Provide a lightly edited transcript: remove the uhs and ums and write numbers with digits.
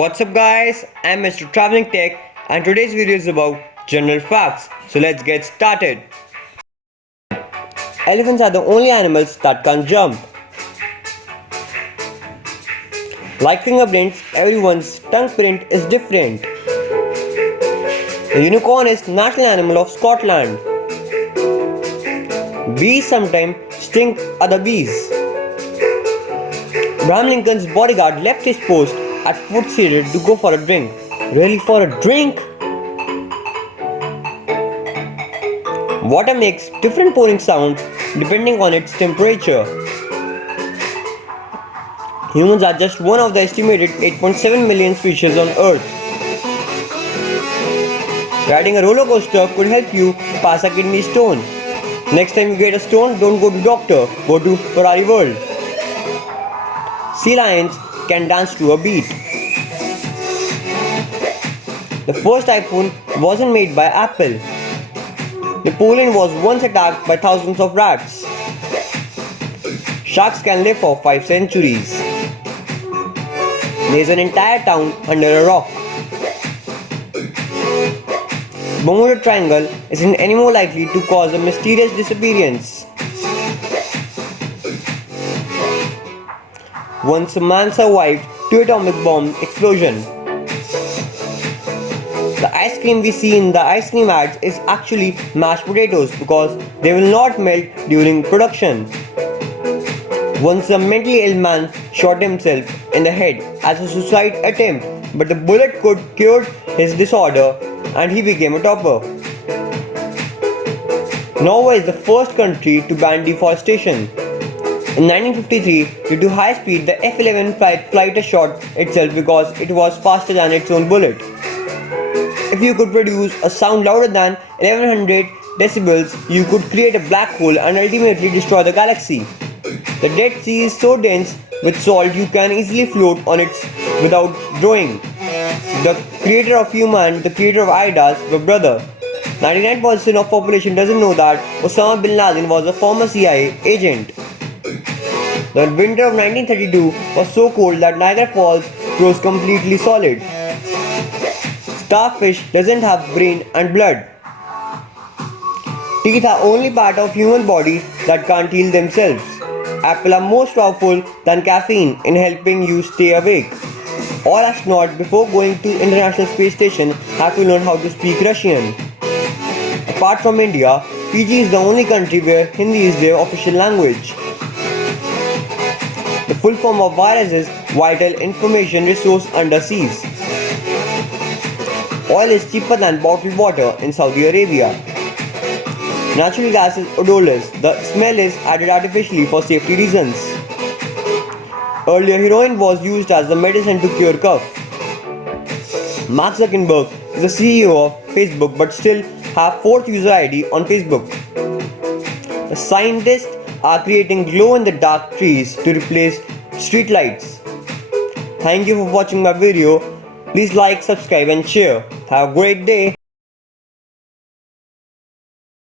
What's up guys, I'm Mr. Traveling Tech and today's video is about general facts. So let's get started. Elephants are the only animals that can jump. Like fingerprints, everyone's tongue print is different. The unicorn is national animal of Scotland. Bees sometimes sting other bees. Abraham Lincoln's bodyguard left his post at Fort Cedar to go for a drink. Really, for a drink? Water makes different pouring sounds depending on its temperature. Humans are just one of the estimated 8.7 million species on Earth. Riding a roller coaster could help you pass a kidney stone. Next time you get a stone, don't go to doctor, go to Ferrari World. Sea lions can dance to a beat. The first iPhone wasn't made by Apple. Napoleon was once attacked by thousands of rats. Sharks can live for 5 centuries. There's an entire town under a rock. Bermuda Triangle isn't any more likely to cause a mysterious disappearance. Once a man survived 2 atomic bomb explosion. The ice cream we see in the ice cream ads is actually mashed potatoes because they will not melt during production. Once a mentally ill man shot himself in the head as a suicide attempt, but the bullet could cure his disorder and he became a topper. Norway is the first country to ban deforestation. In 1953, due to high speed, the F-11 fighter shot itself because it was faster than its own bullet. If you could produce a sound louder than 1100 decibels, you could create a black hole and ultimately destroy the galaxy. The Dead Sea is so dense with salt you can easily float on it without drowning. The creator of human, the creator of Adidas, were brother. 99% of population doesn't know that Osama bin Laden was a former CIA agent. The winter of 1932 was so cold that Niagara Falls froze completely solid. Starfish doesn't have brain and blood. Teeth are only part of human body that can't heal themselves. Apples are more powerful than caffeine in helping you stay awake. All astronauts before going to International Space Station have to learn how to speak Russian. Apart from India, Fiji is the only country where Hindi is their official language. The full form of virus is Vital Information Resource Underseas. Oil is cheaper than bottled water in Saudi Arabia. Natural gas is odorless. The smell is added artificially for safety reasons. Earlier, heroin was used as the medicine to cure cough. Mark Zuckerberg is the CEO of Facebook but still have 4th user ID on Facebook. The scientists are creating glow-in-the-dark trees to replace street lights. Thank you for watching my video. Please like, subscribe and share. Have a great day.